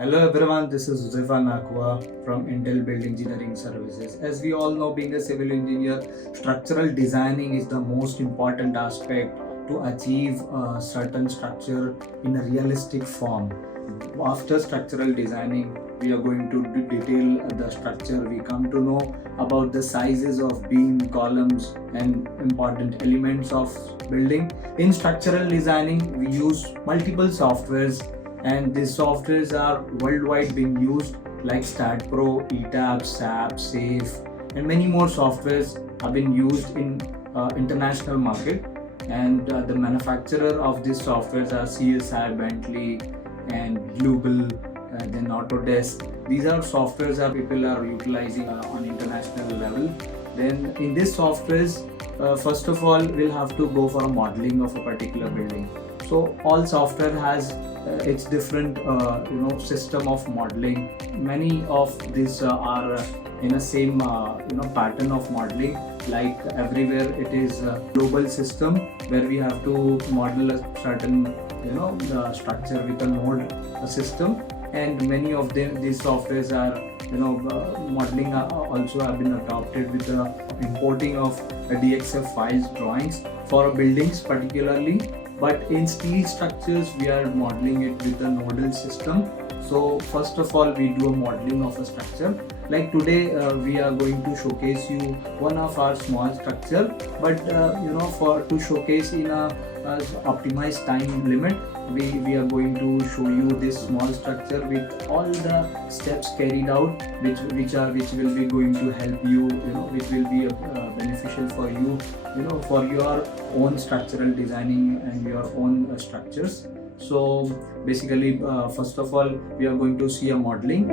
Hello everyone, this is Ziva Nakwa from Intel Build Engineering Services. As we all know, being a civil engineer, structural designing is the most important aspect to achieve a certain structure in a realistic form. After structural designing, we are going to detail the structure. We come to know about the sizes of beam, columns, and important elements of building. In structural designing, we use multiple softwares, and these softwares are worldwide being used like Staad Pro, ETAP, SAP, SAFE, and many more softwares have been used in international market. And the manufacturer of these softwares are CSI, Bentley, and Global, then Autodesk. These are softwares that people are utilizing on international level. Then in these softwares, first of all, we'll have to go for a modeling of a particular building. So all software has its different system of modeling. Many of these are in a same pattern of modeling. Like everywhere, it is a global system where we have to model a certain structure with a node system, and many of these softwares are modeling also have been adopted with the importing of DXF files drawings for buildings particularly. But in steel structures, we are modeling it with a nodal system. So first of all, we do a modeling of a structure. Like today, we are going to showcase you one of our small structure, but for to showcase in a optimized time limit, we are going to show you this small structure with all the steps carried out, which will be going to help you, which will be beneficial for you, for your own structural designing and your own structures. So basically, first of all, we are going to see a modeling.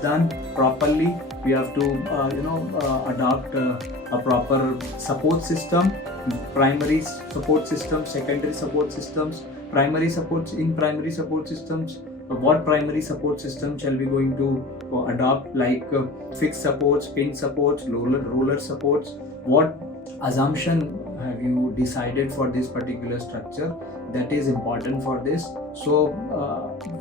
done properly, we have to adopt a proper support system, primary support system, secondary support systems, primary supports. In primary support systems, what primary support system shall we going to adopt, like fixed supports, pin supports, roller supports? What assumption have you decided for this particular structure? That is important for this. So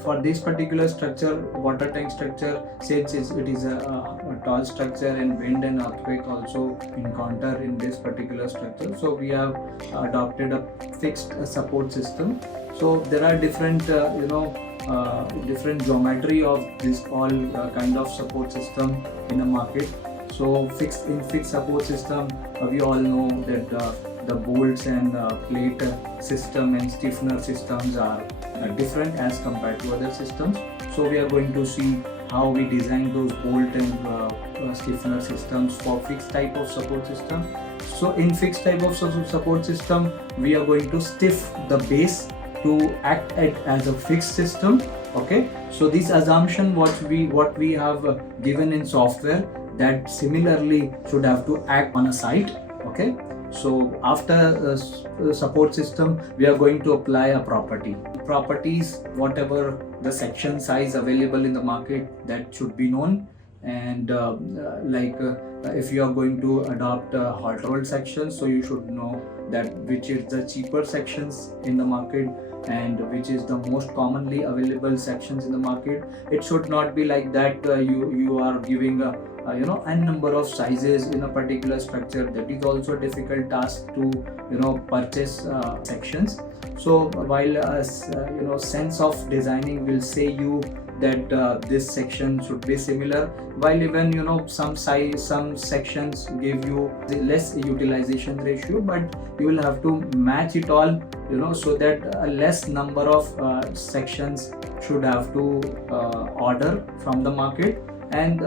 for this particular structure, water tank structure, since it is a tall structure and wind and earthquake also encounter in this particular structure, so we have adopted a fixed support system. So there are different different geometry of this all kind of support system in the market. So fixed support system, we all know that the bolts and plate system and stiffener systems are different as compared to other systems. So we are going to see how we design those bolt and stiffener systems for fixed type of support system. So in fixed type of support system, we are going to stiff the base to act as a fixed system. Okay, so this assumption what we have given in software, that similarly should have to act on a site. Okay, so after support system, we are going to apply a properties, whatever the section size available in the market, that should be known. And if you are going to adopt hot rolled sections, so you should know that which is the cheaper sections in the market and which is the most commonly available sections in the market. It should not be like that you are giving n number of sizes in a particular structure. That is also a difficult task to purchase sections. So while sense of designing will say you that this section should be similar, while even some sections give you the less utilization ratio, but you will have to match it all, so that a less number of sections should have to order from the market. And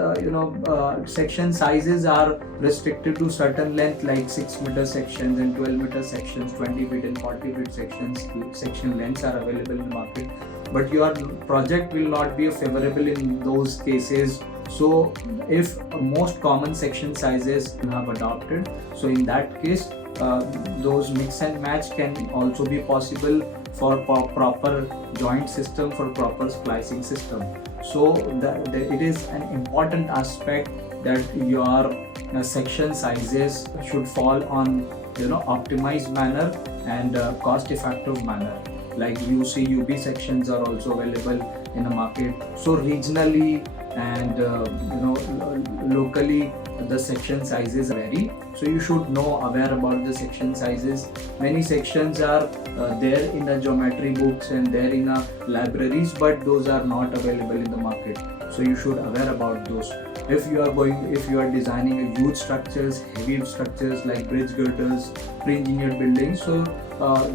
section sizes are restricted to certain length, like 6-meter sections and 12-meter sections, 20 feet and 40 feet sections. Section lengths are available in the market, but your project will not be favorable in those cases. So if most common section sizes you have adopted, so in that case those mix and match can also be possible for proper joint system, for proper splicing system. So it is an important aspect that your section sizes should fall on optimized manner and cost effective manner. Like UC, UB sections are also available in the market. So regionally and locally the section sizes vary, so you should know aware about the section sizes. Many sections are there in the geometry books and there in libraries, but those are not available in the market, so you should aware about those. If you are designing a huge structures, heavy structures like bridge girders, pre-engineered buildings, so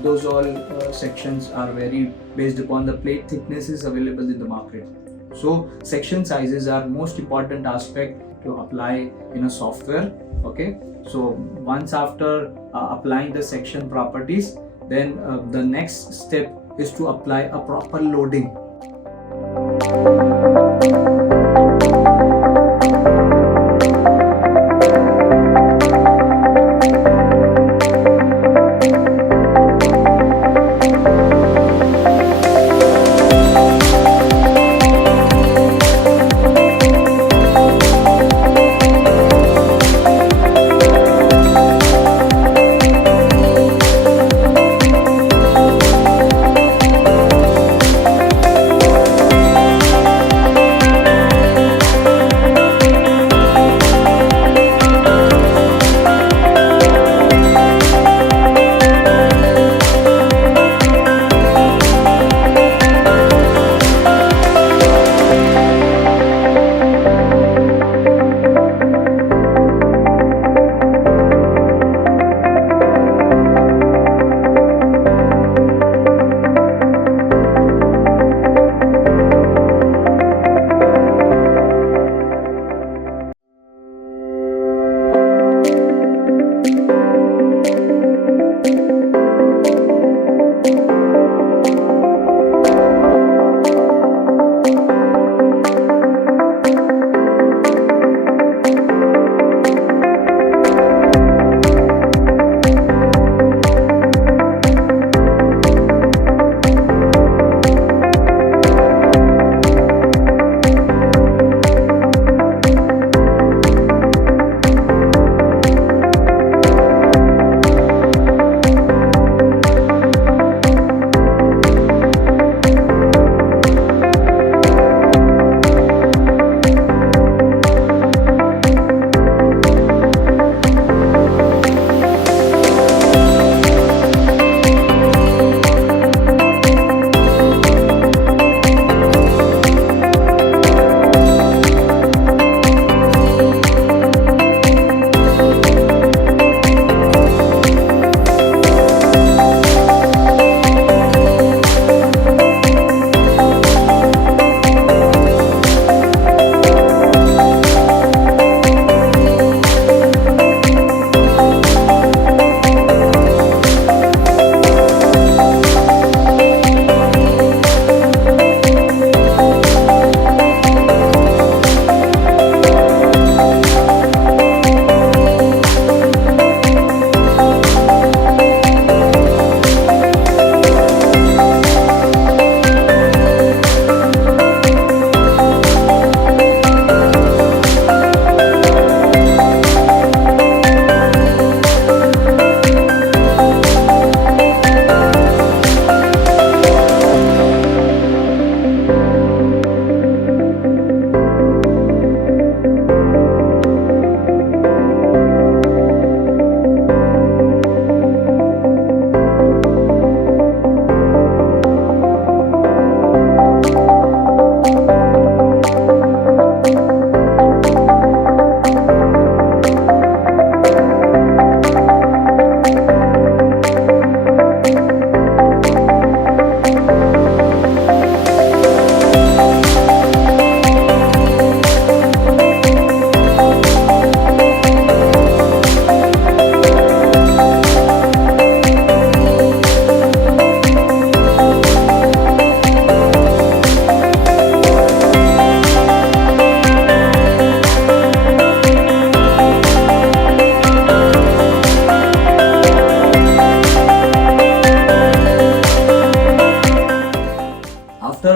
those all sections are very based upon the plate thicknesses available in the market. So section sizes are most important aspect to apply in a software. Okay, so once after applying the section properties, then the next step is to apply a proper loading.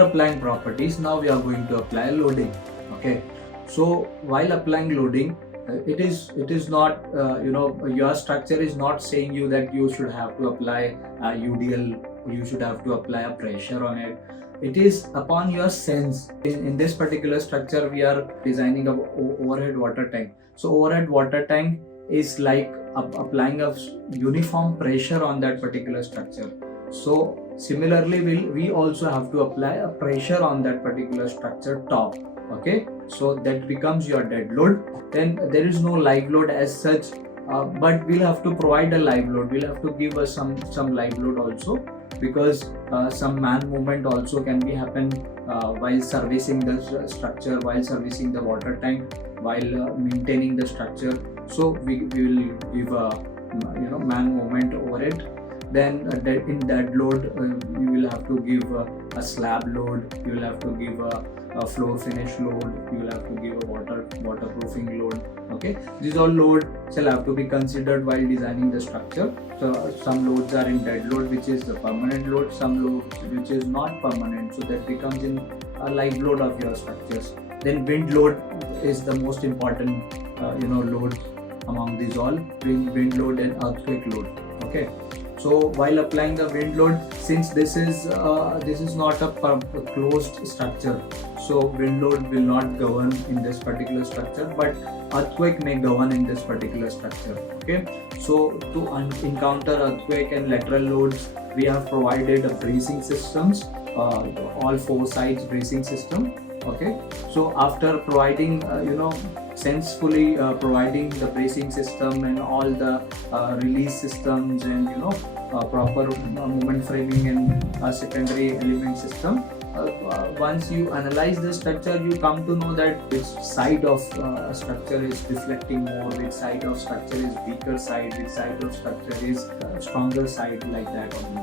applying properties, now we are going to apply loading. Okay, so while applying loading, it is not your structure is not saying you that you should have to apply UDL, you should have to apply a pressure on it. It is upon your sense. In this particular structure, we are designing a overhead water tank. So overhead water tank is like applying a uniform pressure on that particular structure. So similarly, we also have to apply a pressure on that particular structure top. Okay, so that becomes your dead load. Then there is no live load as such, but we'll have to provide a live load. We'll have to give us some live load also, because some man movement also can be happen while servicing the structure, while servicing the water tank, while maintaining the structure. So we will give a man movement over it. Then in that load, you will have to give a slab load, you will have to give a floor finish load, you will have to give a waterproofing load. Okay, these all load shall have to be considered while designing the structure. So some loads are in dead load, which is the permanent load, some load which is not permanent, so that becomes in a live load of your structures. Then wind load is the most important load among these all, wind load and earthquake load. Okay, so while applying the wind load, since this is not a closed structure, so wind load will not govern in this particular structure, but earthquake may govern in this particular structure. Okay, so to encounter earthquake and lateral loads, we have provided a bracing systems, all four sides bracing system. Okay, so after providing sensefully providing the bracing system and all the release systems and proper moment framing and secondary element system, once you analyze the structure, you come to know that which side of structure is deflecting more, which side of structure is weaker side, which side of structure is stronger side, like that only.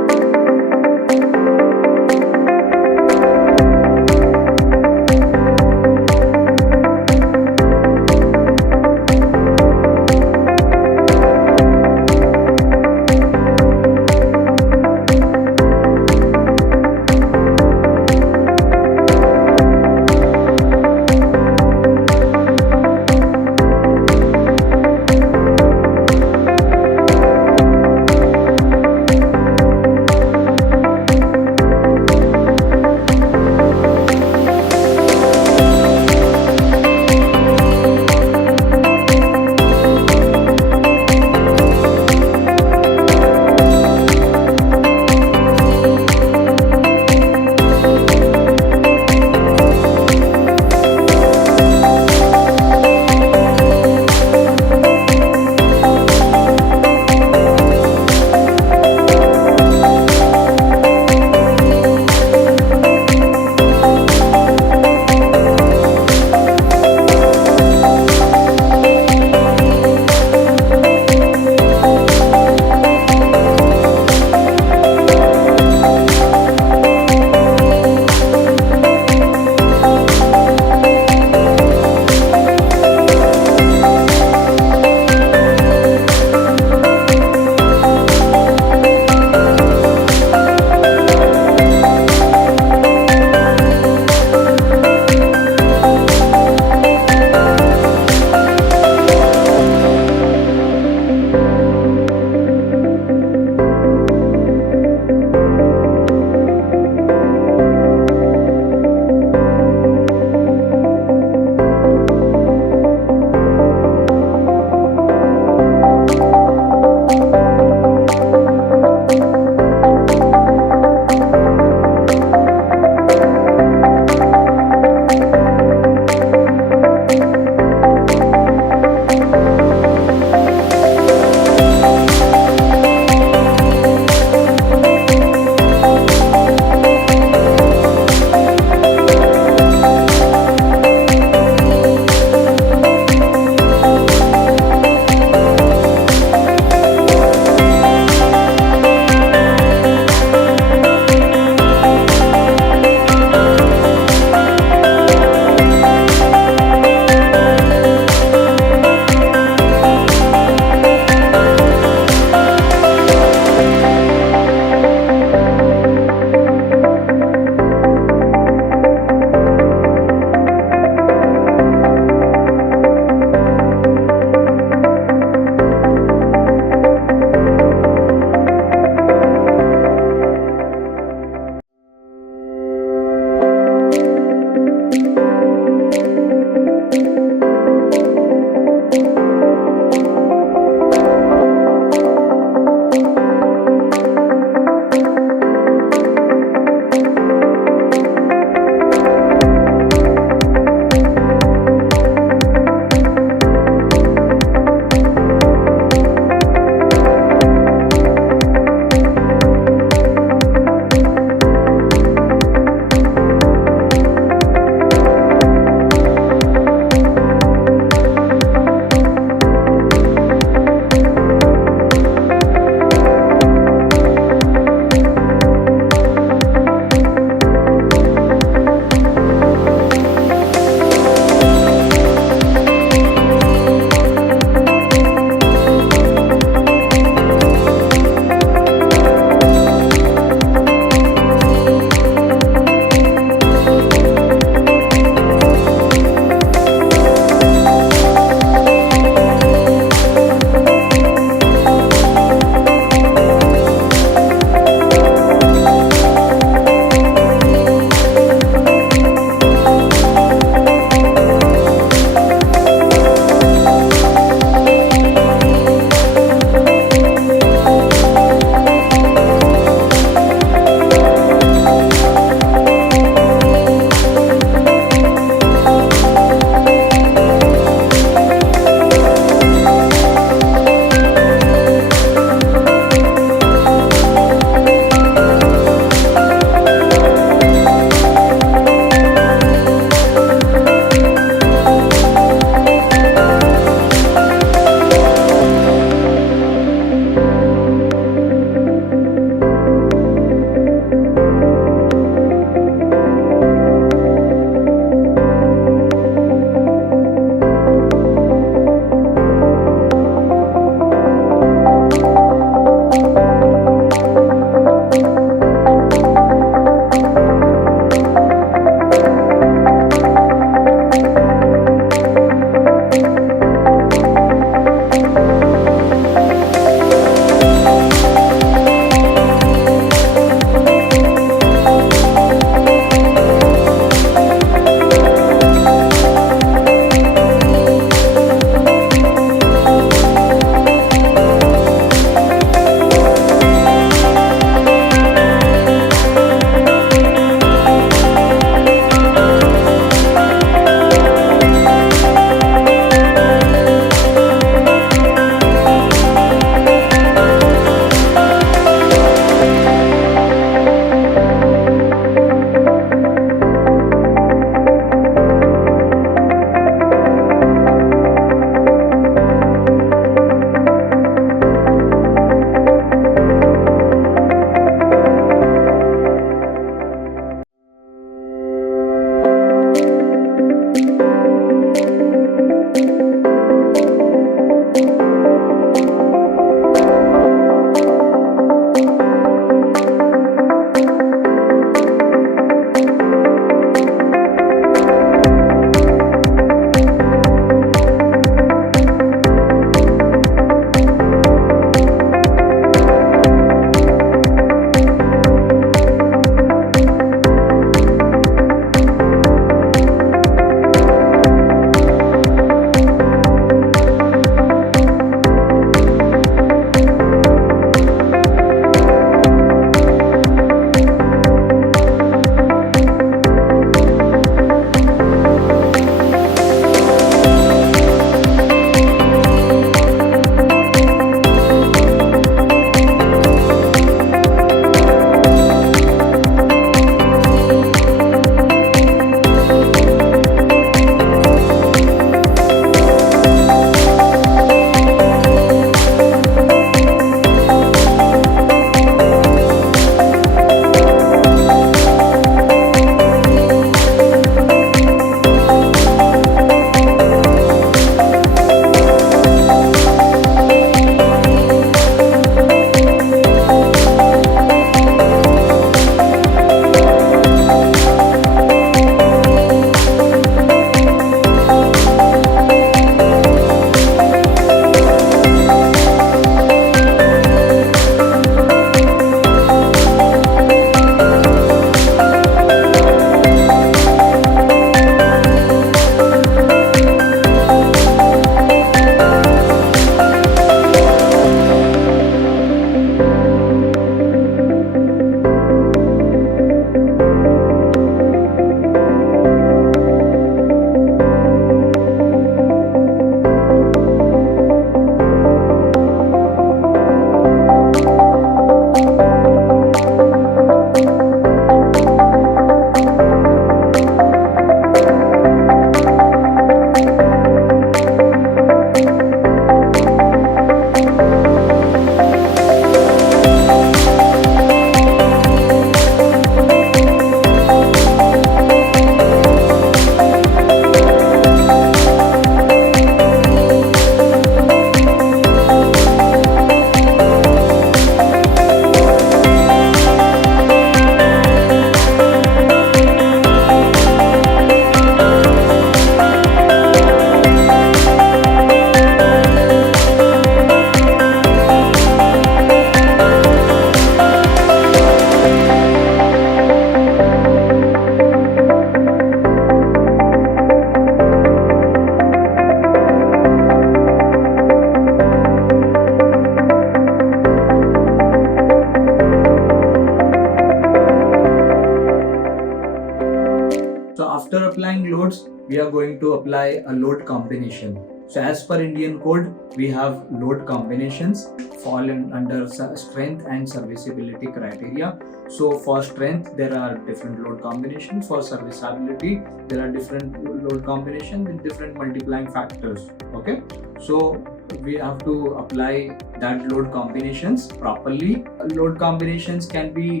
we are going to apply a load combination. So as per Indian code, we have load combinations fall under strength and serviceability criteria. So for strength, there are different load combinations. For serviceability, there are different load combinations with different multiplying factors. Okay, so we have to apply that load combinations properly. Load combinations can be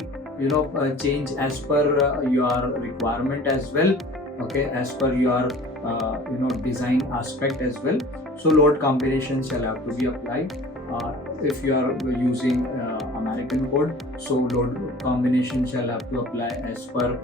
change as per your requirement as well. Okay, as per your design aspect as well. So load combinations shall have to be applied. If you are using American code, so load combination shall have to apply as per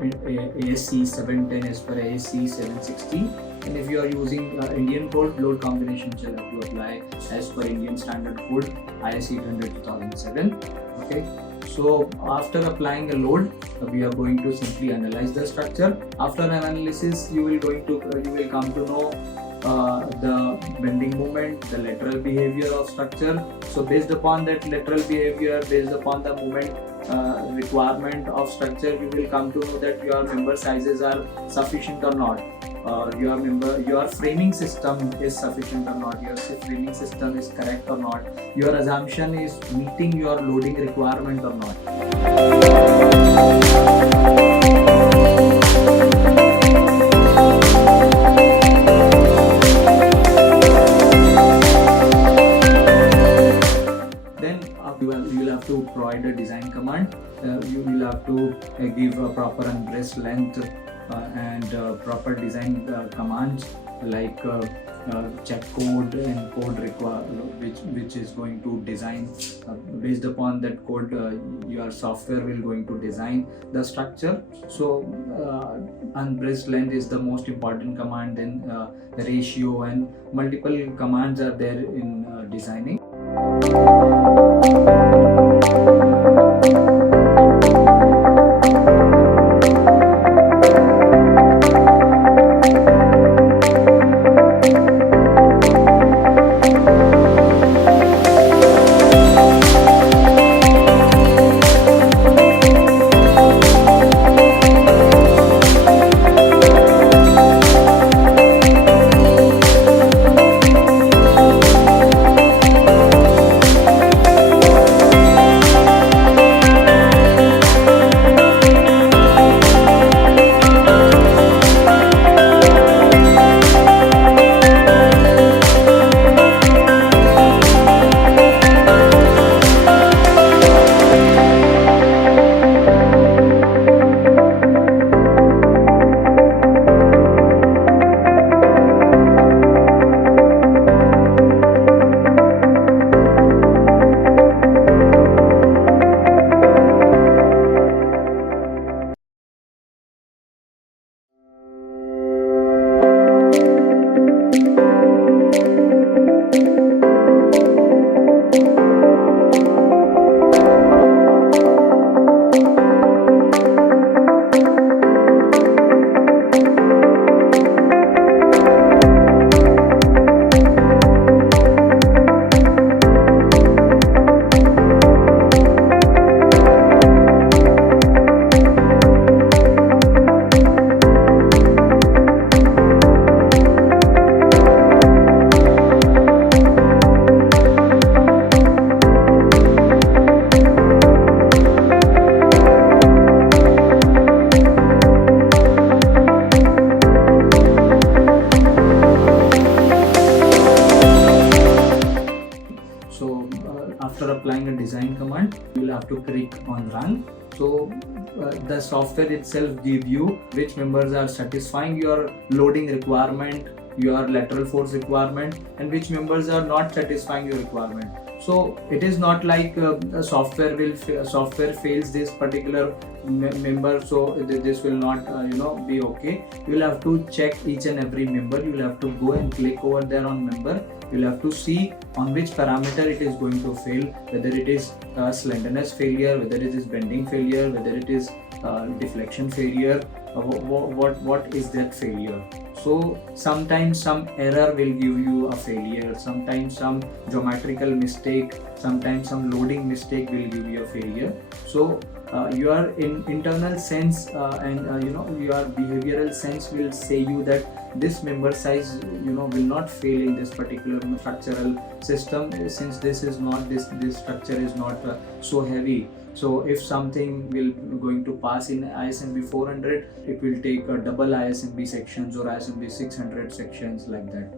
ASC 710, as per ASC 716. And if you are using Indian code, load combination shall have to apply as per Indian standard code IS 800 2007. Okay, so after applying a load, we are going to simply analyze the structure. After analysis, you will come to know the bending moment, the lateral behavior of structure. So based upon that lateral behavior, based upon the moment requirement of structure, you will come to know that your member sizes are sufficient or not. Your framing system is sufficient or not, your framing system is correct or not, your assumption is meeting your loading requirement or not. Then you will have to provide a design command. You will have to give a proper unbrace length and proper design commands like check code and code which is going to design based upon that code. Your software will going to design the structure. So unbrace length is the most important command. Then ratio and multiple commands are there in designing. After applying a design command, you will have to click on run. So the software itself give you which members are satisfying your loading requirement, your lateral force requirement, and which members are not satisfying your requirement. So it is not like software fails this particular member, so this will not be okay. You will have to check each and every member. You will have to go and click over there on member. You will have to see on which parameter it is going to fail, whether it is slenderness failure, whether it is bending failure, whether it is deflection failure, what is that failure. So sometimes some error will give you a failure, sometimes some geometrical mistake, sometimes some loading mistake will give you a failure. So your internal sense and your behavioral sense will say you that this member size will not fail in this particular structural system, since this structure is not so heavy. So if something will going to pass in ISMB 400, it will take a double ISMB sections or ISMB 600 sections, like that.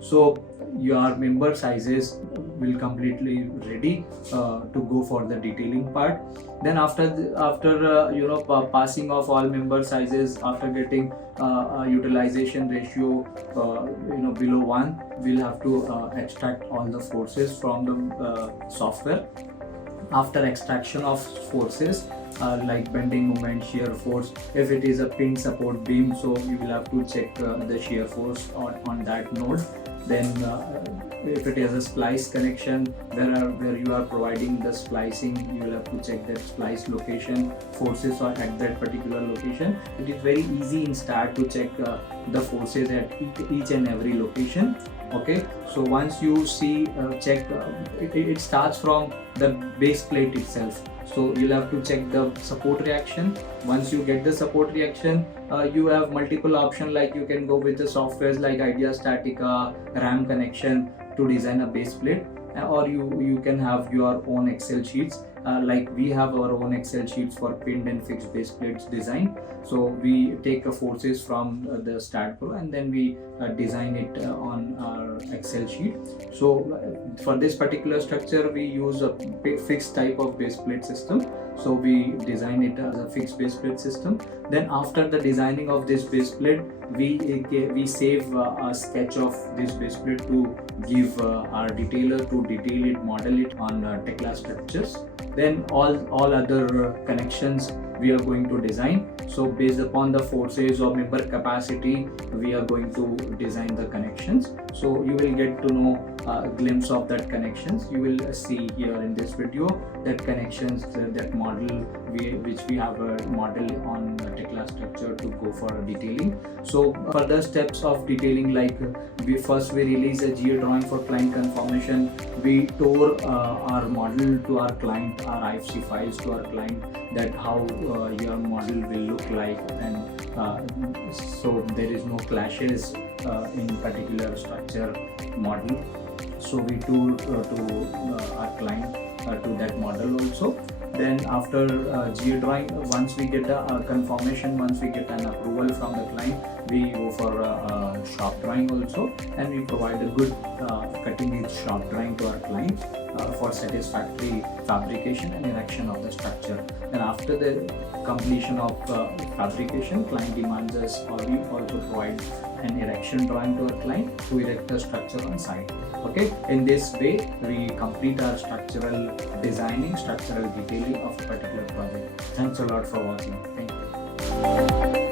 So your member sizes will completely ready to go for the detailing part. Then after passing of all member sizes, after getting a utilization ratio below 1, we'll have to extract all the forces from the software. After extraction of forces like bending moment, shear force, if it is a pin support beam, so you will have to check the shear force on that node. Then if it is a splice connection, where you are providing the splicing, you will have to check that splice location, forces are at that particular location. It is very easy in Staad to check the forces at each and every location. Okay, so once you see check it starts from the base plate itself. So you'll have to check the support reaction. Once you get the support reaction, you have multiple options, like you can go with the softwares like Idea Statica, RAM connection to design a base plate, or you can have your own Excel sheets. Like we have our own Excel sheets for pinned and fixed base plates design. So we take forces from the Staad Pro and then we design it on our Excel sheet. So for this particular structure, we use a fixed type of base plate system. So we design it as a fixed base plate system. Then after the designing of this base plate, we save a sketch of this base plate to give our detailer to detail it, model it on Tekla structures. Then all other connections we are going to design. So based upon the forces or member capacity, we are going to design the connections. So you will get to know a glimpse of that connections. You will see here in this video that connections, that model which we have a model on Tekla structure to go for detailing. So further steps of detailing, like we release a GA drawing for client confirmation. We tore our model to our client, our IFC files to our client, that how your model will look like, and so there is no clashes in particular structure model. So we tool to our client to that model also. Then after GA drawing, once we get a confirmation, once we get an approval from the client, we go for shop drawing also, and we provide a good cutting edge shop drawing to our client for satisfactory fabrication and erection of the structure. And after the completion of fabrication, client demands us, or we also provide an erection drawing to our client to erect the structure on site. Okay, in this way we complete our structural designing, structural detailing of a particular project. Thanks a lot for watching. Thank you.